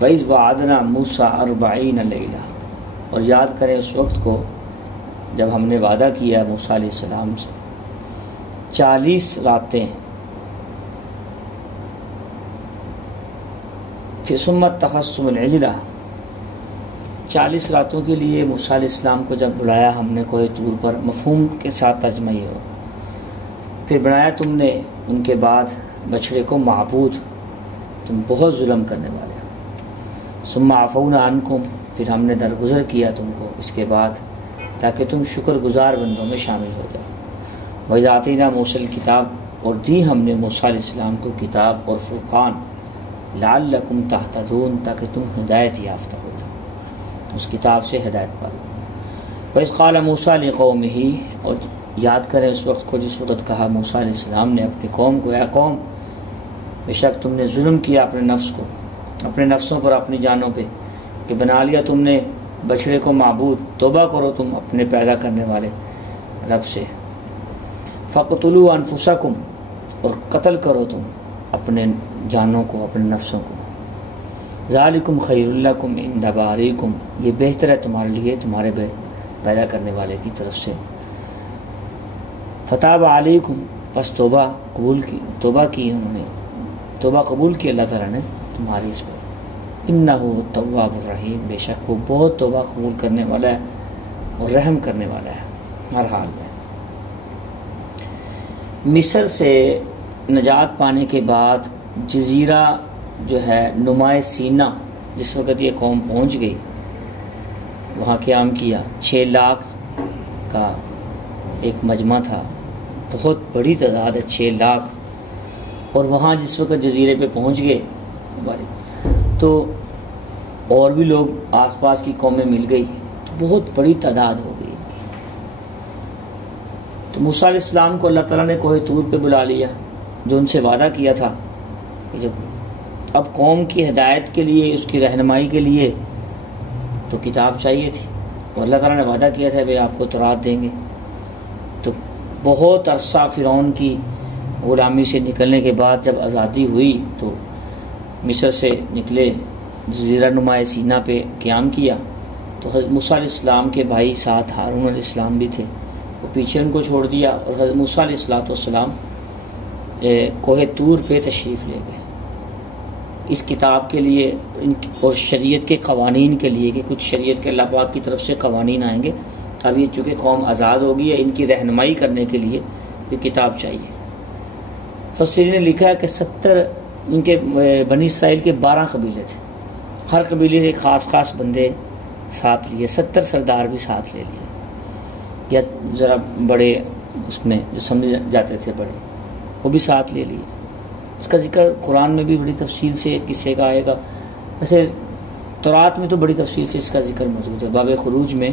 وَإِذْ وَعَدْنَا مُوسَىٰ 40 لَيْلَةً، اور یاد کریں اس وقت کو جب ہم نے وعدہ کیا موسیٰ علیہ السلام سے 40 راتیں، پھر ثم اتخذتم العجل، 40 راتوں کے لیے موسیٰ علیہ السلام کو جب بلایا ہم نے کوہ طور پر، مفہوم کے ساتھ ترجمہ یہ ہوگا، پھر بنایا تم نے ان کے بعد بچڑے کو معبود، تم بہت ظلم کرنے والے ہو، ثم عفونا عنکم، پھر ہم نے درگزر کیا تم کو اس کے بعد تاکہ تم شکر گزار بندوں میں شامل ہو جاؤ۔ وَإِذْ آتَيْنَا مُوسَىٰ الْكِتَابَ، اور دی ہم نے موسیٰ علیہ السلام کو کتاب اور فرقان، لعلکم تہتدون، تاکہ تم ہدایت یافتہ ہو جاؤ، اس کتاب سے ہدایت پالو۔ وَإِذْ قَالَ مُوسَىٰ لِقَوْمِهِ، اور یاد کریں اس وقت کو جس وقت کہا موسیٰ علیہ السلام نے اپنی قوم کو، اے قوم بے شک تم نے ظلم کیا اپنے نفس کو، اپنے نفسوں پر، اپنی جانوں پہ، کہ بنا لیا تم نے بچڑے کو معبود، توبہ کرو تم اپنے پیدا کرنے والے رب سے۔ فَقْتُلُوا أَنفُسَكُمْ، اور قتل کرو تم اپنے جانوں کو، اپنے نفسوں کو، ذَلِكُمْ خَيْرٌ لَكُمْ عِنْدَ بَارِئِكُمْ، یہ بہتر ہے تمہارے لیے تمہارے پیدا کرنے والے کی طرف سے۔ فَتَابَ عَلَيْكُمْ، پس توبہ کی انہوں نے، توبہ قبول کی اللہ تعالیٰ نے تمہاری اس پر۔ انہ التواب الرحیم، بے شک وہ بہت توبہ قبول کرنے والا ہے اور رحم کرنے والا ہے ہر حال میں۔ مصر سے نجات پانے کے بعد جزیرہ جو ہے نمائے سینا، جس وقت یہ قوم پہنچ گئی، وہاں قیام کیا، 6 لاکھ کا ایک مجمع تھا، بہت بڑی تعداد ہے 6 لاکھ، اور وہاں جس وقت جزیرے پہ پہنچ گئے تو اور بھی لوگ آس پاس کی قومیں مل گئی، تو بہت بڑی تعداد ہو گئی۔ تو موسیٰ علیہ السلام کو اللہ تعالیٰ نے کوہ طور پہ بلا لیا، جو ان سے وعدہ کیا تھا کہ جب اب قوم کی ہدایت کے لیے، اس کی رہنمائی کے لیے تو کتاب چاہیے تھی، اور اللہ تعالیٰ نے وعدہ کیا تھا کہ آپ کو تورات دیں گے۔ تو بہت عرصہ فرعون کی غلامی سے نکلنے کے بعد جب آزادی ہوئی تو مصر سے نکلے، جزیرہ نمائے سینا پہ قیام کیا، تو حضرت موسیٰ علیہ السلام کے بھائی ساتھ ہارون علیہ السلام بھی تھے، وہ پیچھے ان کو چھوڑ دیا، اور حضرت موسیٰ علیہ السلام کوہ طور پہ تشریف لے گئے اس کتاب کے لیے اور شریعت کے قوانین کے لیے، کہ کچھ شریعت کے اللہ پاک کی طرف سے قوانین آئیں گے۔ اب یہ چونکہ قوم آزاد ہوگی ہے، ان کی رہنمائی کرنے کے لیے کوئی کتاب چاہیے۔ مفسرین نے لکھا ہے کہ 70 ان کے بنی اسرائیل کے 12 قبیلے تھے، ہر قبیلے سے خاص بندے ساتھ لیے، 70 سردار بھی ساتھ لے لیے، یا ذرا بڑے اس میں جو سمجھ جاتے تھے بڑے، وہ بھی ساتھ لے لیے۔ اس کا ذکر قرآن میں بھی بڑی تفصیل سے قصے کا آئے گا، ویسے تورات میں تو بڑی تفصیل سے اس کا ذکر موجود ہے، باب خروج میں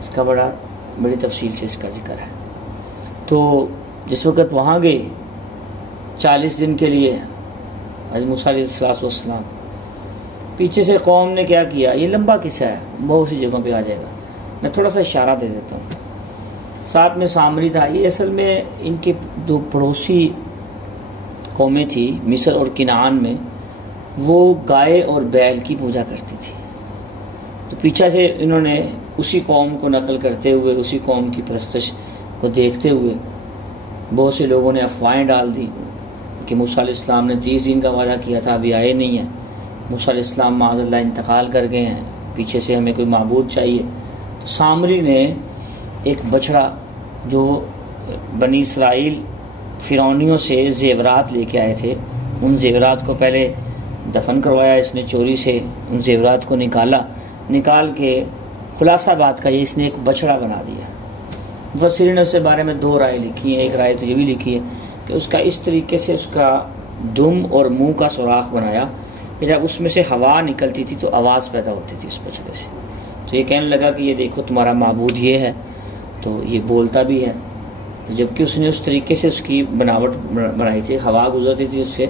اس کا بڑی تفصیل سے اس کا ذکر ہے۔ تو جس وقت وہاں گئے 40 دن کے لیے حضرت موسیٰ علیہ السلام، پیچھے سے قوم نے کیا کیا، یہ لمبا قصہ ہے، بہت سی جگہوں پہ آ جائے گا، میں تھوڑا سا اشارہ دے دیتا ہوں۔ ساتھ میں سامری تھا، یہ اصل میں ان کے دو پڑوسی قومیں تھی مصر اور کنعان میں، وہ گائے اور بیل کی پوجا کرتی تھی، تو پیچھے سے انہوں نے اسی قوم کو نقل کرتے ہوئے، اسی قوم کی پرستش کو دیکھتے ہوئے بہت سے لوگوں نے افواہیں ڈال دی کہ موسیٰ علیہ السلام نے 30 دن کا وعدہ کیا تھا، ابھی آئے نہیں ہیں، موسیٰ علیہ السلام معاذ اللہ انتقال کر گئے ہیں، پیچھے سے ہمیں کوئی معبود چاہیے۔ تو سامری نے ایک بچڑا جو بنی اسرائیل فرعونیوں سے زیورات لے کے آئے تھے، ان زیورات کو پہلے دفن کروایا اس نے، چوری سے ان زیورات کو نکال کے خلاصہ بات کا یہ اس نے ایک بچڑا بنا دیا۔ مفسرین نے اس کے بارے میں 2 رائے لکھی ہیں، ایک رائے تو یہ بھی لکھی ہے کہ اس کا اس طریقے سے اس کا دم اور منہ کا سوراخ بنایا کہ جب اس میں سے ہوا نکلتی تھی تو آواز پیدا ہوتی تھی اس بچڑے سے، تو یہ کہنے لگا کہ یہ دیکھو تمہارا معبود یہ ہے، تو یہ بولتا بھی ہے، تو جبکہ اس نے اس طریقے سے اس کی بناوٹ بنائی تھی، ہوا گزرتی تھی اس سے۔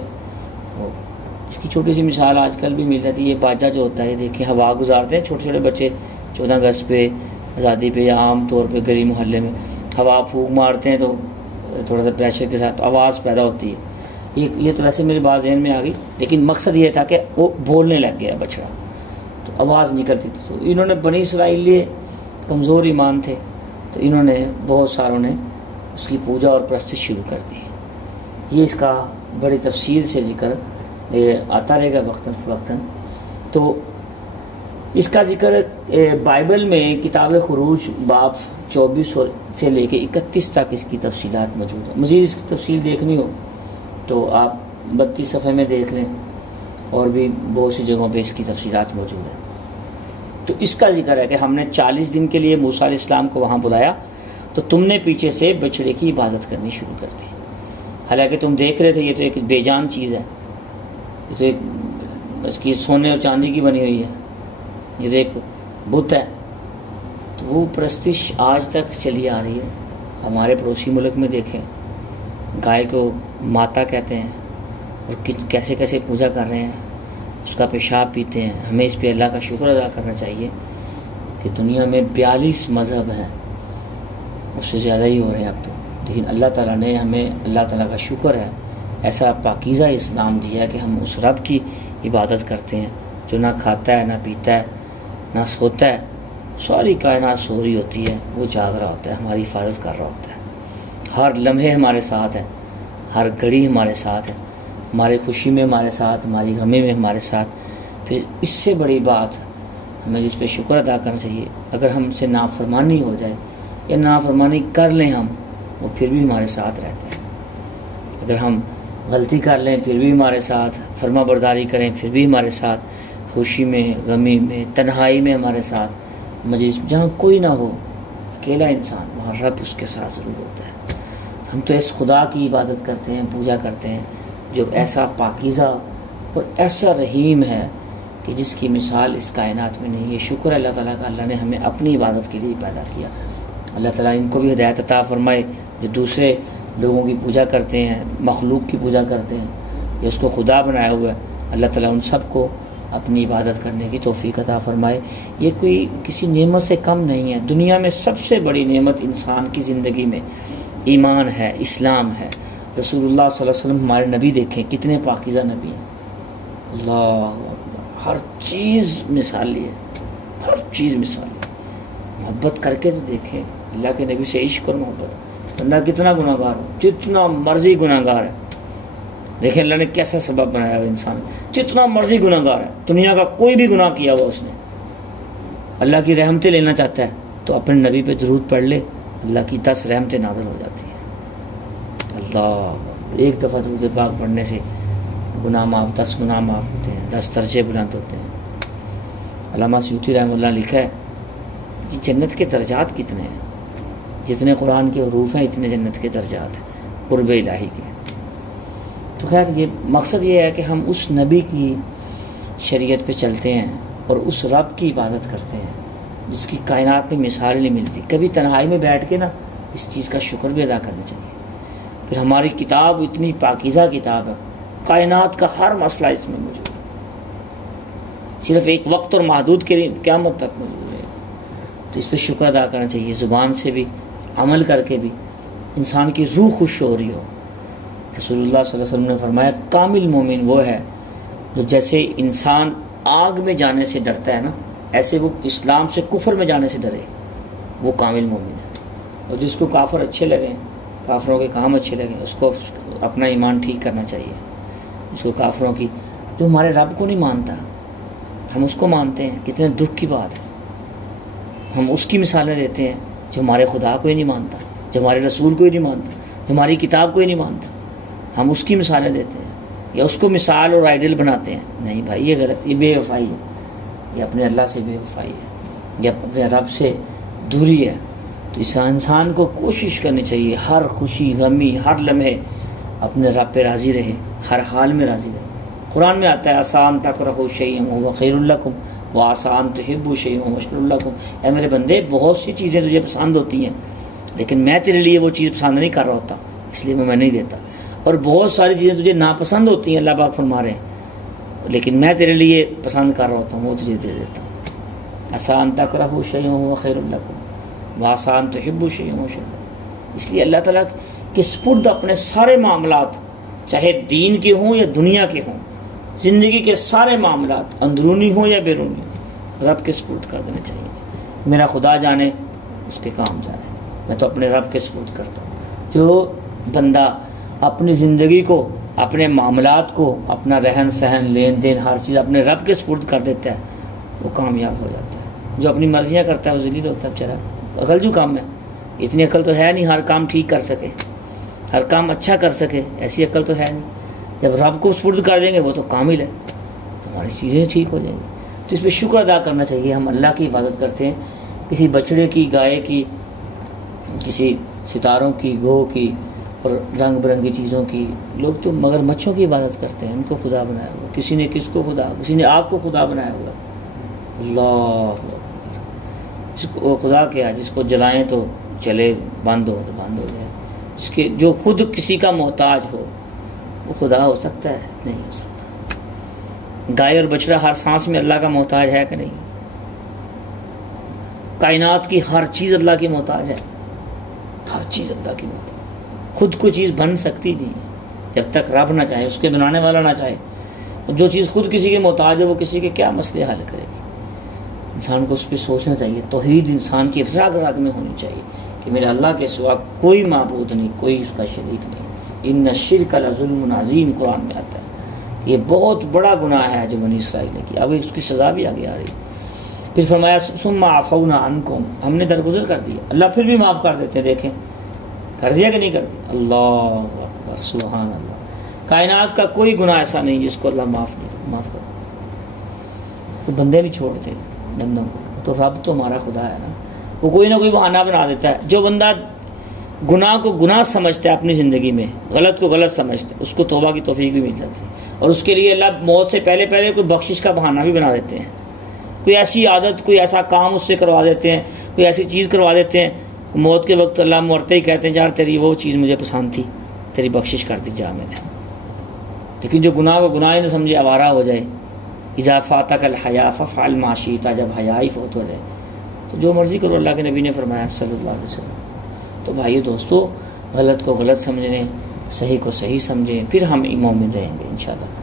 اس کی چھوٹی سی مثال آج کل بھی مل جاتی ہے، یہ باجا جو ہوتا ہے، دیکھیں ہوا گزارتے ہیں چھوٹے چھوٹے بچے 14 اگست پہ، آزادی پہ، یا عام طور پہ گلی محلے میں ہوا پھونک مارتے ہیں تو تھوڑا سا پریشر کے ساتھ آواز پیدا ہوتی ہے، یہ تو ویسے میرے بات ذہن میں آ گئی، لیکن مقصد یہ تھا کہ وہ بولنے لگ گیا بچڑا، تو آواز نکلتی تھی، تو انہوں نے بنی اسرائیل لیے کمزور ایمان تھے، تو انہوں نے بہت ساروں نے اس کی پوجا اور پرستش شروع کر دی۔ یہ اس کا بڑی تفصیل سے ذکر آتا رہے گا وقتاً فوقتاً۔ تو اس کا ذکر بائبل میں کتاب خروج باب 24 سے لے کے 31 تک اس کی تفصیلات موجود ہیں۔ مزید اس کی تفصیل دیکھنی ہو تو آپ 32 صفحے میں دیکھ لیں، اور بھی بہت سی جگہوں پہ اس کی تفصیلات موجود ہیں۔ تو اس کا ذکر ہے کہ ہم نے 40 دن کے لیے موسیٰ علیہ السلام کو وہاں بلایا، تو تم نے پیچھے سے بچڑے کی عبادت کرنی شروع کر دی، حالانکہ تم دیکھ رہے تھے یہ تو ایک بے جان چیز ہے، یہ تو ایک اس کی سونے اور چاندی کی بنی ہوئی ہے، یہ تو ایک بت ہے۔ تو وہ پرستش آج تک چلی آ رہی ہے۔ ہمارے پڑوسی ملک میں دیکھیں، گائے کو ماتا کہتے ہیں، اور کیسے کیسے پوجا کر رہے ہیں، اس کا پیشاب پیتے ہیں۔ ہمیں اس پہ اللہ کا شکر ادا کرنا چاہیے کہ دنیا میں 42 مذہب ہیں، اس سے زیادہ ہی ہو رہے ہیں اب تو، لیکن اللہ تعالیٰ نے ہمیں، اللہ تعالیٰ کا شکر ہے، ایسا پاکیزہ اسلام دیا کہ ہم اس رب کی عبادت کرتے ہیں جو نہ کھاتا ہے، نہ پیتا ہے، نہ سوتا ہے، ساری کائنات سو رہی ہوتی ہے، وہ جاگ رہا ہوتا ہے، ہماری حفاظت کر رہا ہوتا ہے، ہر لمحے ہمارے ساتھ ہے، ہر گھڑی ہمارے ساتھ ہے، ہمارے خوشی میں ہمارے ساتھ، ہماری غمی میں ہمارے ساتھ۔ پھر اس سے بڑی بات ہمیں جس پہ شکر ادا کرنا چاہیے، اگر ہم سے نافرمانی ہو جائے یا نافرمانی کر لیں ہم، وہ پھر بھی ہمارے ساتھ رہتے ہیں۔ اگر ہم غلطی کر لیں پھر بھی ہمارے ساتھ، فرما برداری کریں پھر بھی ہمارے ساتھ، خوشی میں، غمی میں، تنہائی میں ہمارے ساتھ، مجلس جہاں کوئی نہ ہو، اکیلا انسان، وہاں رب اس کے ساتھ ضرور ہوتا ہے۔ ہم تو اس خدا کی عبادت کرتے ہیں، پوجا کرتے ہیں جو ایسا پاکیزہ اور ایسا رحیم ہے کہ جس کی مثال اس کائنات میں نہیں ہے۔ شکر اللہ تعالیٰ کا، اللہ نے ہمیں اپنی عبادت کے لیے پیدا کیا۔ اللہ تعالیٰ ان کو بھی ہدایت عطا فرمائے جو دوسرے لوگوں کی پوجا کرتے ہیں، مخلوق کی پوجا کرتے ہیں، یا اس کو خدا بنایا ہوا ہے۔ اللہ تعالیٰ ان سب کو اپنی عبادت کرنے کی توفیق عطا فرمائے۔ یہ کوئی کسی نعمت سے کم نہیں ہے۔ دنیا میں سب سے بڑی نعمت انسان کی زندگی میں ایمان ہے، اسلام ہے۔ رسول اللہ صلی اللہ علیہ وسلم ہمارے نبی دیکھیں کتنے پاکیزہ نبی ہیں، اللہ اکبر، ہر چیز مثالی ہے، ہر چیز مثالی ہے۔ محبت کر کے تو دیکھیں اللہ کے نبی سے عشق اور محبت۔ بندہ کتنا گناہ گار ہو، جتنا مرضی گناہ گار ہے، دیکھیں اللہ نے کیسا سبب بنایا ہوا انسان، جتنا مرضی گناہ گار ہے، دنیا کا کوئی بھی گناہ کیا ہوا اس نے، اللہ کی رحمتیں لینا چاہتا ہے تو اپنے نبی پہ درود پڑھ لے، اللہ کی 10 رحمتیں نازل ہو جاتی ہیں۔ اللہ، ایک دفعہ درود پاک پڑھنے سے گناہ معاف، 10 گناہ معاف ہوتے ہیں، 10 درجے بلند ہوتے ہیں۔ علامہ سیوطی رحمہ اللہ لکھا ہے کہ جنت کے درجات کتنے ہیں، جتنے قرآن کے حروف ہیں اتنے جنت کے درجات ہیں قرب الہی کے۔ تو خیر یہ مقصد یہ ہے کہ ہم اس نبی کی شریعت پہ چلتے ہیں اور اس رب کی عبادت کرتے ہیں جس کی کائنات میں مثال نہیں ملتی۔ کبھی تنہائی میں بیٹھ کے نا اس چیز کا شکر بھی ادا کرنا چاہیے۔ پھر ہماری کتاب اتنی پاکیزہ کتاب ہے، کائنات کا ہر مسئلہ اس میں موجود ہے، صرف ایک وقت اور محدود کے لیے قیامت تک موجود ہے۔ تو اس پہ شکر ادا کرنا چاہیے، زبان سے بھی، عمل کر کے بھی، انسان کی روح خوش ہو رہی ہو۔ رسول اللہ صلی اللہ علیہ وسلم نے فرمایا کامل مومن وہ ہے جو جیسے انسان آگ میں جانے سے ڈرتا ہے نا، ایسے وہ اسلام سے کفر میں جانے سے ڈرے، وہ کامل مومن ہے۔ اور جس کو کافر اچھے لگیں، کافروں کے کام اچھے لگیں، اس کو اپنا ایمان ٹھیک کرنا چاہیے۔ جس کو کافروں کی، جو ہمارے رب کو نہیں مانتا ہم اس کو مانتے ہیں، کتنے دکھ کی بات ہے۔ ہم اس کی مثالیں دیتے ہیں جو ہمارے خدا کو ہی نہیں مانتا، جو ہمارے رسول کو ہی نہیں مانتا، جو ہماری کتاب کو ہی نہیں مانتا، ہم اس کی مثالیں دیتے ہیں یا اس کو مثال اور آئیڈل بناتے ہیں۔ نہیں بھائی، یہ غلط، یہ بے وفائی ہے، یہ اپنے اللہ سے بے وفائی ہے، یہ اپنے رب سے دوری ہے۔ تو اس انسان کو کوشش کرنی چاہیے ہر خوشی غمی ہر لمحے اپنے رب پہ راضی رہے، ہر حال میں راضی رہے۔ قرآن میں آتا ہے آسان تکرہوا شیئا وہو خیر لکم وآسان تحبوا شیئا وہو شر لکم، اے میرے بندے بہت سی چیزیں تجھے پسند ہوتی ہیں لیکن میں تیرے لیے وہ چیز پسند نہیں کر رہا ہوتا، اس لیے میں نہیں دیتا، اور بہت ساری چیزیں تجھے ناپسند ہوتی ہیں، اللہ پاک فرما رہے ہیں، لیکن میں تیرے لیے پسند کر رہا ہوتا ہوں، وہ تجھے دے دیتا ہوں۔ آسان تکرہوا شیئا وہو خیر لکم وآسان تحبوا شیئا وہو شر لکم۔ اس لیے اللہ تعالیٰ کے سپرد اپنے سارے معاملات، چاہے دین کے ہوں یا دنیا کے ہوں، زندگی کے سارے معاملات اندرونی ہوں یا بیرونی ہوں، رب کے سپرد کر دینے چاہیے۔ میرا خدا جانے، اس کے کام جانے، میں تو اپنے رب کے سپرد کرتا ہوں۔ جو بندہ اپنی زندگی کو، اپنے معاملات کو، اپنا رہن سہن، لین دین، ہر چیز اپنے رب کے سپرد کر دیتا ہے، وہ کامیاب ہو جاتا ہے۔ جو اپنی مرضیاں کرتا ہے وہ ذلیل ہوتا ہے بیچارہ، عقل جو کام ہے، اتنی عقل تو ہے نہیں ہر کام ٹھیک کر سکے، ہر کام اچھا کر سکے، ایسی عقل تو ہے نہیں۔ جب رب کو سپرد کر دیں گے وہ تو کامل ہے، تو ہماری چیزیں ٹھیک ہو جائیں گی۔ تو اس پہ شکر ادا کرنا چاہیے۔ ہم اللہ کی عبادت کرتے ہیں، کسی بچڑے کی، گائے کی، کسی ستاروں کی، گو کی اور رنگ برنگی چیزوں کی۔ لوگ تو مگر مچھوں کی عبادت کرتے ہیں، ان کو خدا بنایا ہوا۔ کسی نے کس کو خدا، کسی نے آگ کو خدا بنایا ہوا۔ اللہ اکبر، اس کو خدا کیا، جس کو جلائیں تو چلے، بند ہو تو بند ہو جائے، جس کے جو خود کسی کا محتاج ہو وہ خدا ہو سکتا ہے؟ نہیں ہو سکتا۔ گائے اور بچڑا ہر سانس میں اللہ کا محتاج ہے کہ نہیں؟ کائنات کی ہر چیز اللہ کی محتاج ہے، ہر چیز اللہ کی محتاج۔ خود کو چیز بن سکتی نہیں جب تک رب نہ چاہے، اس کے بنانے والا نہ چاہے۔ جو چیز خود کسی کے محتاج ہے وہ کسی کے کیا مسئلے حل کرے گی؟ انسان کو اس پہ سوچنا چاہیے۔ توحید انسان کی رگ رگ میں ہونی چاہیے کہ میرے اللہ کے سوا کوئی معبود نہیں، کوئی اس کا شریک نہیں۔ ان الشرک لظلم عظیم، قرآن میں آتا ہے یہ بہت بڑا گناہ ہے جو بنی اسرائیل نے کیا۔ اب اس کی سزا بھی آگے آ رہی ہے۔ پھر فرمایا ثم عفونا عنکم، ہم نے درگزر کر دیا۔ اللہ پھر بھی معاف کر دیتے ہیں، دیکھیں کر دیا کہ نہیں کر دیا۔ اللہ اکبر، سبحان اللہ۔ کائنات کا کوئی گناہ ایسا نہیں جس کو اللہ معاف کر۔ تو بندے نہیں چھوڑتے بندوں کو، تو رب تو ہمارا خدا ہے نا، وہ کوئی نہ کوئی بہانہ بنا دیتا ہے۔ جو بندہ گناہ کو گناہ سمجھتا ہے اپنی زندگی میں، غلط کو غلط سمجھتا ہے، اس کو توبہ کی توفیق بھی مل جاتی ہے، اور اس کے لیے اللہ موت سے پہلے کوئی بخشش کا بہانہ بھی بنا دیتے ہیں۔ کوئی ایسی عادت، کوئی ایسا کام اس سے کروا دیتے ہیں، کوئی ایسی چیز کروا دیتے ہیں، موت کے وقت اللہ مرتے ہی کہتے ہیں یار تیری وہ چیز مجھے پسند تھی، تیری بخشش کر دی جا میں نے۔ لیکن جو گناہ کو گناہ ہی نہ سمجھے، آوارہ ہو جائے، اذا فاتک الحیا فافعل ما شئت، جب حیا ہی فوت ہو جائے تو جو مرضی کرو، اللہ کے نبی نے فرمایا صلی اللہ علیہ وسلم۔ تو بھائی دوستو، غلط کو غلط سمجھیں، صحیح کو صحیح سمجھیں، پھر ہم مومن رہیں گے انشاءاللہ۔